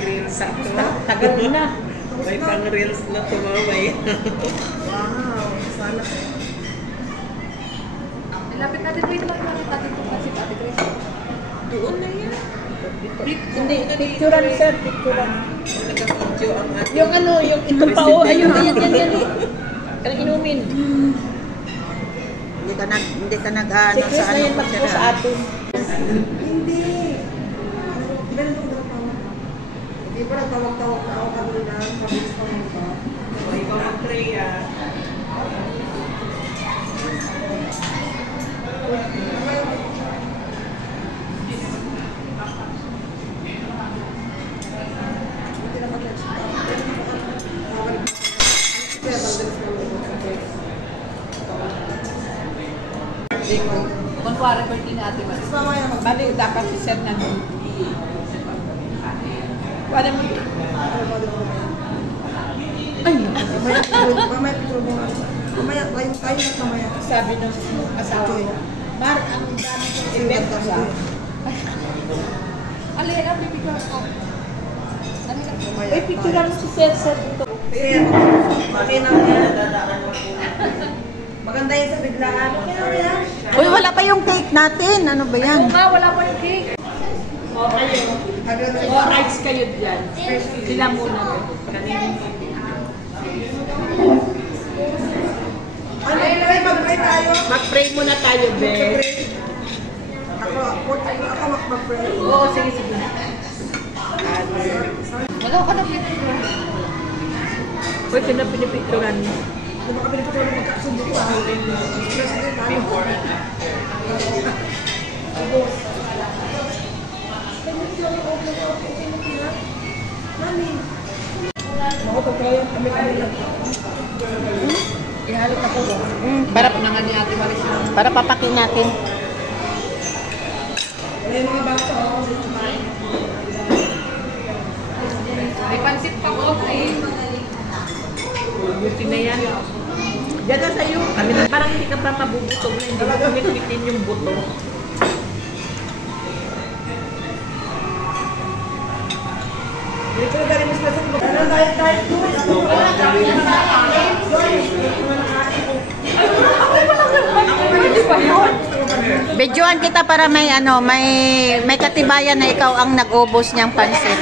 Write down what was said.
reels ako. Tagal na. May pang reels na tumamay. Wow, sana. Lapit natin dito lang natin kung kasi Ate Grace. Doon na yan. Hindi, picturean sir, picturean. Naka-video ang ating... Yung ano, yung ito pa o, ayun, yan. Ang inumin. Hindi ka nag-ano Si Chris sa na ano yan ko magpo sa atin. Hindi. Meron ko daw tawag. Hindi pa nagtawag-tawag na ako kanina. Pabilis pa mo ba? O, ikaw mag-pray Kunwari birthday na Ate Maris. Bali, dapat si sir na doon. Wala mo. Ay, Mamaya picture mo nga. Mamaya, tayo na mamaya. sabi ng asawa ko, Mar, ang dami kong event ko sa... Alin ang bibigyan ko. Uy, picturean mo si sir dito. Okay na yan. Maganda yan sa biglaan. Okay na yan. Uy, wala pa yung cake natin. Ano ba yan? Wala ko yung cake. O, kayo. O, rights kayo dyan. Sila muna. Kanina. Mag-pray tayo. Mag-pray muna tayo, be. Ako mag-pray. Oo, sige. Wala ko na picture. Uy, pinapinipicturean mo. Kung baka pinipicture na magkakasundo ko. President tayo. Ihalo na po. Para, Na nga ni Ate Maris. para papakin natin. May mga bata ako. May pansit pa ko. Buti na yan. Diyan na sa'yo. Kami na parang hindi ka pa mabubutog na hindi mo kumit-mitin yung buto. Dito na galing mas nasa kumakain. Ano diet ko? Videoan kita para may ano, may katibayan na ikaw ang nag-ubos niyang pansit.